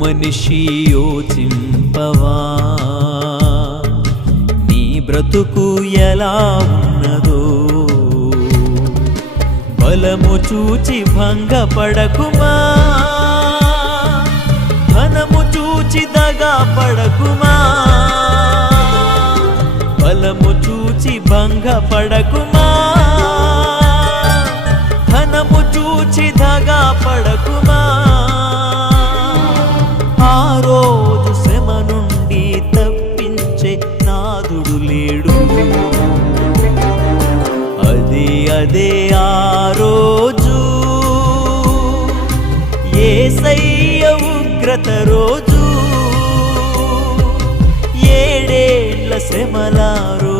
మనిషి యోచింపవా? నీ బ్రతుకు ఎలా ఉన్నదో? బలము చూచి భంగపడకుమా? ధనము చూచి దగా పడకుమా? బలము చూచి భంగపడకుమా? ధనము చూచి దగా పడకుమా? కదే ఆ రోజు. ఏసయ్య ఉగ్రత రోజు. ఏడేళ్ళ శ్రమలారు